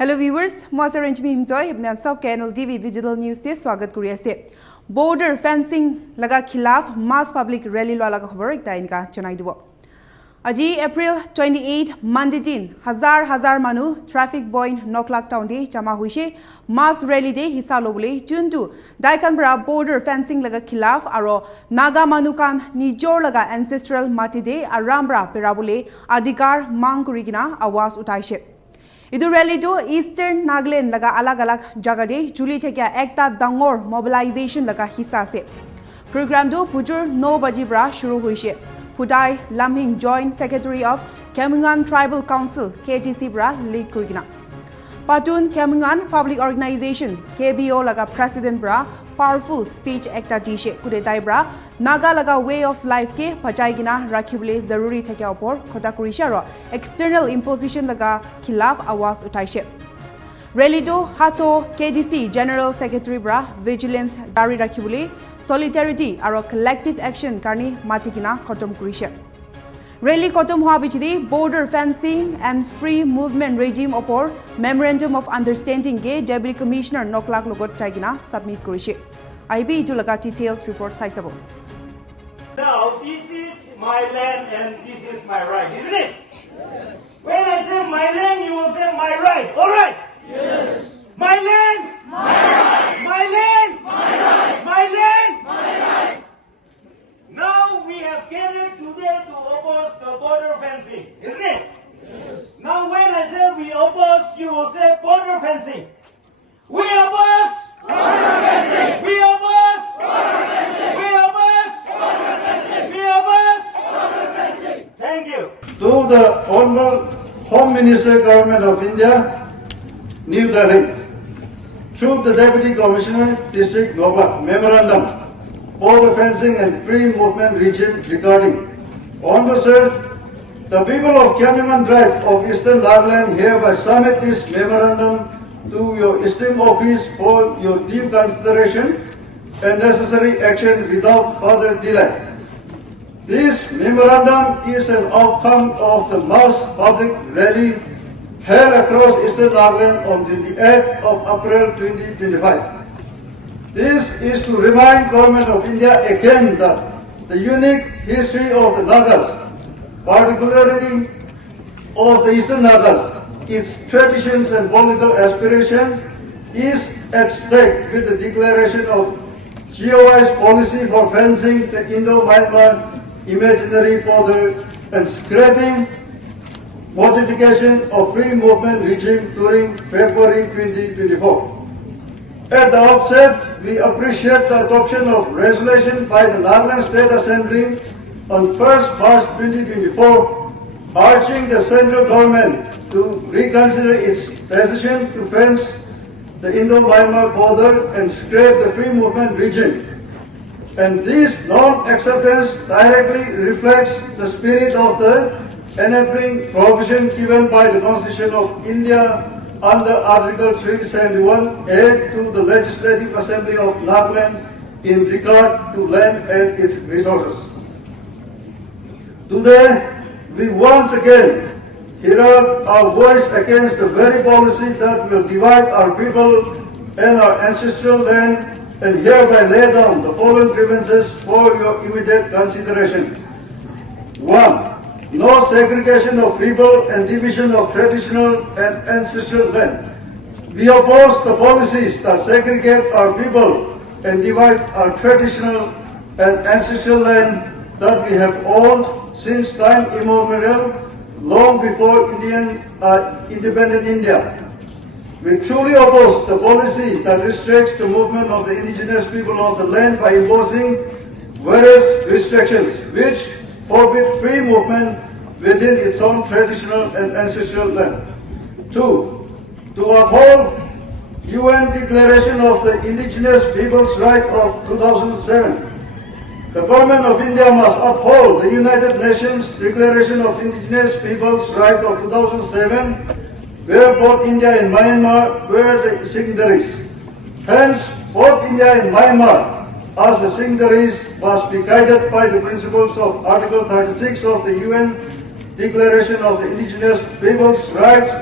Hello viewers, मैं रंजमी हिमजॉय अपने सब के NLTV डिजिटल न्यूज़ से स्वागत करिए से बॉर्डर फेंसिंग लगा खिलाफ मास पब्लिक रैली लो लगा खबर एक इनका चुनाई दुबो अजी अप्रैल 28 मंडे दिन हजार मानु ट्रैफिक पॉइंट नोकलाक टाउन दे जमा हुई मास रैली दे हिस्सा लोबले जुनटू दाइकानब्रा बॉर्डर फेंसिंग लगा खिलाफ आरो नागा मानुकान निजोर लगा ancestral माटी दे आरामब्रा पेराबुले अधिकार मांग कुरिगिना आवाज उठाइछे इधर रैली तो ईस्टर्न नागालैंड लगा अलग-अलग जगह दे जुली ठेकिया एकता दंगोर मोबिलाइजेशन लगा हिस्सा से प्रोग्राम तो पुजुर 9 बजे ब्रा शुरू हुई है Puthai Lamhing Joint Secretary of Khiamniungan Tribal Council KTC ब्रा लीड कुरिगिना पाटून Khiamniungan Public Organization KBO लगा President ब्रा powerful speech एकता दिशे कुदे दाई ब्रा नागा लगा way of life के पचाईगिना रखिबले जरूरी ठेकिया ऊपर खोता कुरिशा रो external imposition लगा खिलाफ आवाज उठाइशे रैली तो हाथो KDC General Secretary ब्रा vigilance जारी रखिबले solidarity और collective action करनी माटिकिना खत्म कुरिशे रैली खत्म हुआ बिचदी border fencing and free movement regime ऊपर Memorandum of Understanding के Deputy Commissioner Noklak लोगों चाइगिना submit कुरिशे IB जो लगा details report साइसबो Now this is my land and this is my right, isn't it? Yes. When I say my land, you will say my right. All right? Yes. My land. My right. My land. My right. My land. My right. Now we have gathered today to oppose the border fencing, isn't it? Yes. Now when I say we oppose, you will say border fencing. We oppose. Border fencing. We oppose. Border fencing. We oppose. Border fencing. We oppose. Border fencing. Thank you. To the Honorable Home Minister Government of India, New Delhi, through the Deputy Commissioner District Noklak, Memorandum, border fencing and free movement regime regarding. Honorable Sir, the people of Khiamniungan Tribe of Eastern Nagaland hereby submit this memorandum to your esteemed office for your due consideration and necessary action without further delay. This memorandum is an outcome of the mass public rally held across Eastern Nagaland on the 8th of April 2025. This is to remind Government of India again that the unique history of the Nagas, particularly of the Eastern Nagas, its traditions and political aspiration is at stake with the declaration of GOI's policy for fencing the Indo-Myanmar imaginary border and scrapping modification of free movement regime during February 2024. At the outset, we appreciate the adoption of resolution by the Nagaland State Assembly on 1st March 2024, urging the central government to reconsider its decision to fence the Indo-Myanmar border and scrap the free movement regime. And this non-acceptance directly reflects the spirit of the enabling provision given by the Constitution of India under Article 371A to the Legislative Assembly of Nagaland in regard to land and its resources. Today, we once again hear our voice against the very policy that will divide our people and our ancestral land, and hereby lay down the following grievances for your immediate consideration. 1. No segregation of people and division of traditional and ancestral land. We oppose the policies that segregate our people and divide our traditional and ancestral land that we have owned since time immemorial, long before independent India. We truly oppose the policy that restricts the movement of the indigenous people of the land by imposing various restrictions which forbid free movement within its own traditional and ancestral land. 2. To uphold UN Declaration of the Indigenous Peoples' Right of 2007. The Government of India must uphold the United Nations Declaration of Indigenous Peoples' Right of 2007, where both India and Myanmar were the signatories. Hence, both India and Myanmar as the signatories must be guided by the principles of Article 36 of the UN Declaration of the Indigenous Peoples' Rights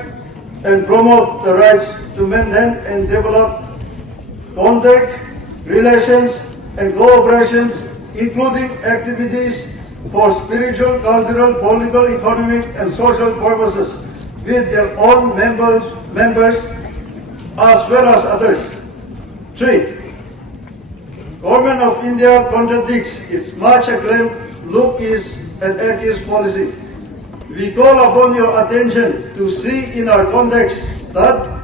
and promote the rights to maintain and develop contact, relations and cooperations, including activities for spiritual, cultural, political, economic and social purposes with their own members as well as others. 3. Government of India contradicts its much acclaimed Look East and Act East policy. We call upon your attention to see in our context that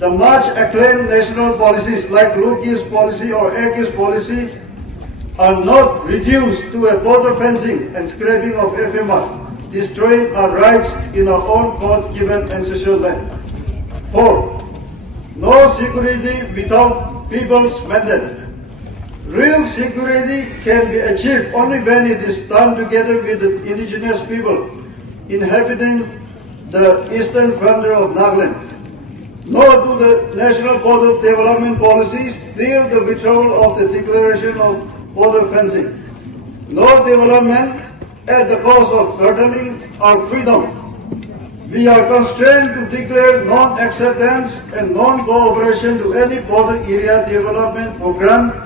the much acclaimed national policies like Look East policy or Act East policy are not reduced to a border fencing and scraping of FMR, destroying our rights in our own God-given ancestral land. 4. No security without people's mandate. Real security can be achieved only when it is done together with the indigenous people inhabiting the eastern frontier of Nagaland. Nor do the National Border Development Policies deal the withdrawal of the declaration of border fencing. No development at the cost of curtailing our freedom. We are constrained to declare non-acceptance and non-cooperation to any border area development program.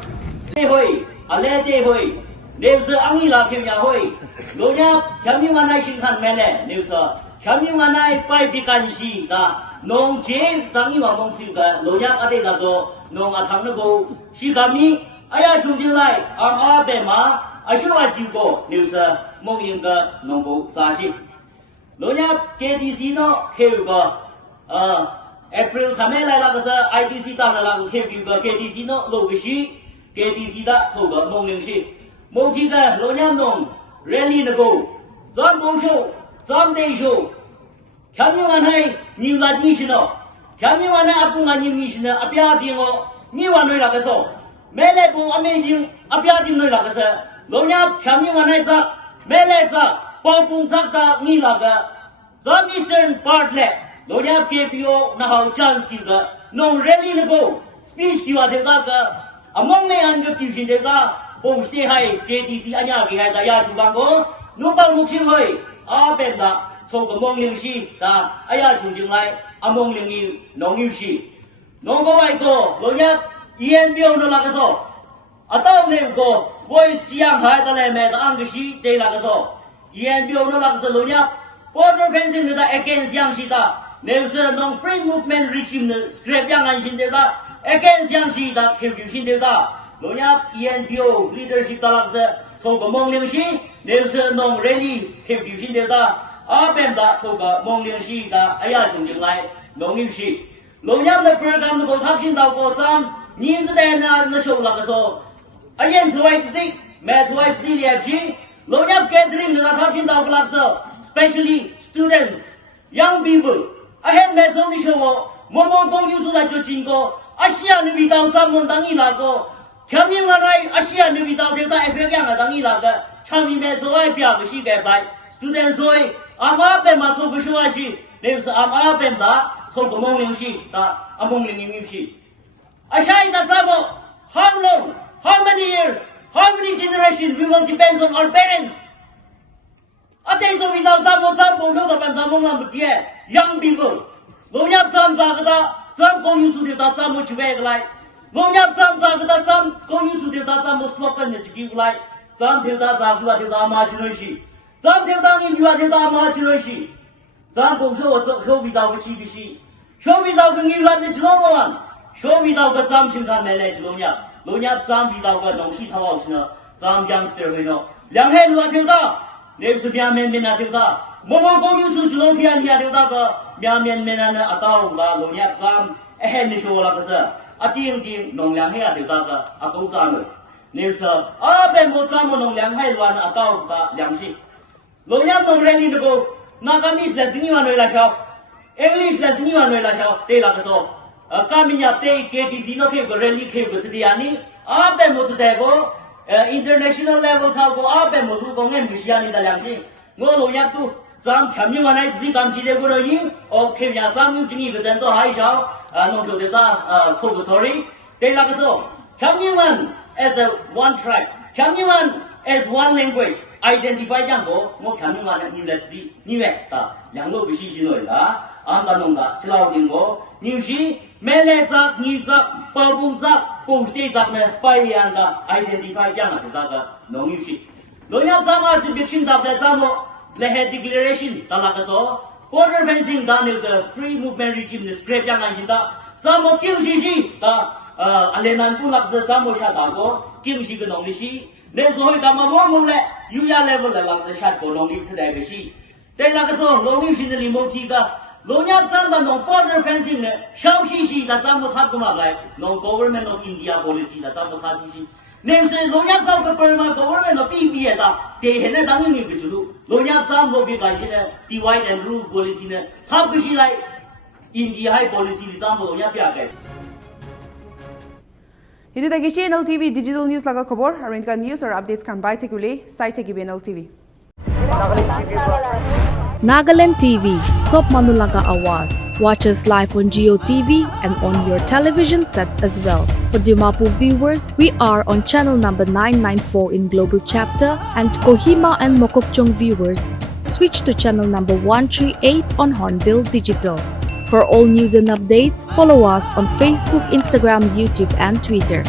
Hoi, alete hoi, nevsa angi la kemya hoi, lonya Khiamniungan nai shinkan mele nevsa Khiamniungan nai pai pikansi da nong je tangi wa mong si ka lonya ade da zo nong athang na go si kami aya chung jin lai ang a be ma ashwa ji go nevsa mong yin ka nong go sa si lonya KDC no kheu go April samay lai la ka sa IDC ta la ko kheu go KDC no lo bi si KDC da thâu ga mong ling shi mong ji ga lo nyam nong rally na go zam bong show zam day show Khiamniungan hai ni la ni shi no Khiamniungan hai apu nga ni shi na apya ding go ni wa noi la ka so mele bu ame ding apya ding noi la ka sa lo nyam Khiamniungan hai za mele za pong pung za da ni la ga zam eastern part le lo nyam KPO na hao chance ki ga nong rally na go speech ki wa de ga among me an the tuition de ga bong stay hai KDC anya ki hai da ya chu bang go nu bang muk sin hoi a ben da chou ga mong ling shi da aya chu ding lai among ling yi nong yu shi nong go wai go lo nya yen bio no la ka so ataw le go voice jiang hai da le me da ang ge shi de la ka so yen bio no la ka so lo nya border fencing da against yang shi da ne se nong free movement regime ne scrap yang an shin de da against yang shi da khiu khiu shin de da lo nya ENPO leadership da la se chou ga mong ling shi ne se nong rally khiu khiu shin de da a ben da chou ga mong ling shi da aya chung jing lai nong yu shi lo nya the program no go thap shin da go zam ni de na show la ga so ayen chuai ti me chuai ti liap shi lo nya gathering da thap shin da go la so especially students young people ahen me so ni show mo go yu su da jo jing go Asia ni bidau zaman tangi lago, Khiamniungan nai Asia ni bidau kita Afrika nga tangi laga, chami me zoai pia ke shi ke bai, student zoi, ama be ma so ke shwa shi, nevs ama be da, so ke mong ling shi, da among ling ing shi. Asia ita zamo, how long, how many years, how many generations we will depend on our parents. Ateng so bidau zamo zamo lo da ban zamo lam bie, young people, lo yap zam za ke da. Zam kong yu su de da zam mo chwe glai lo nyap zam za da zam kong yu su de da zam mo slogan ne chi glai zam de da za gwa de da ma chi noi shi zam de da ni yu de da ma chi noi shi zam bong sho wo sho wi da wo chi bi shi sho wi da ge ni la ne chi lo mo wan sho wi da ge zam chin kan ne le chi lo nyap zam wi da ge nong shi ta wa shi na zam yang ster we no liang he lu de da ne su bia men men na de da mo kong yu su chi lo tian ya de da ge Mian na ataw la lo nya zam ehen ni show la ka sa ating ting nong liang he ati ta ka atau zam ne sa a ben mo zam nong liang hai luan ataw ta liang shi lo nya nong rally de go Nagamese la sini wan la sha English la sini wan la sha te la ka so ka mi nya te KDC no ke go rally ke go ti ani a ben mo te go international level tha go a ben mo lu go ngem shi ani da liang shi ngo lo nya tu zam Khiamniungan nai zi kam chi de go ro yin o ke ya zam yu ji ge zhen zo hai shao no jo de da ko sorry te la ka so Khiamniungan as a one tribe Khiamniungan as one language identify jang go mo Khiamniungan ni la zi ni we ta yang lo bi shi shi noi da ang tanong da chilaw din mo nimshi mele zak ni zak pabung zak poste zak ne payan da identify yang da ga no nimshi lonya zama zibikin da ble zamo lehe declaration talaga so border fencing da ne the free movement regime ne script yang an da zamo kyushi da alenan pulak da zamo sha da go kyushi ga no ni shi ne so hoi da ma mo mo le yuya level la la da sha ko no ni today ga shi dai la ga so no ni shi ne li mo ti ga Lonya Zamba no border fencing ne Shaoxi da Zamba Takuma like no government of India policy da Zamba Taji. Name say Lonya Zamba Burma government of BB da they hene dangi ni bichulu. Lonya Zamba be by divide and rule policy ne Tabishi like India high policy Zamba Lonya Piaga. Hindi tagishi NLTV digital news laga khobor arin ka news or updates kan bai tekule site tegi NLTV. Nagaland TV, Sop Manulaga Awas. Watch us live on Geo TV and on your television sets as well. For Dimapur viewers, we are on channel number 994 in Global Chapter, and Kohima and Mokokchung viewers, switch to channel number 138 on Hornbill Digital. For all news and updates, follow us on Facebook, Instagram, YouTube and Twitter.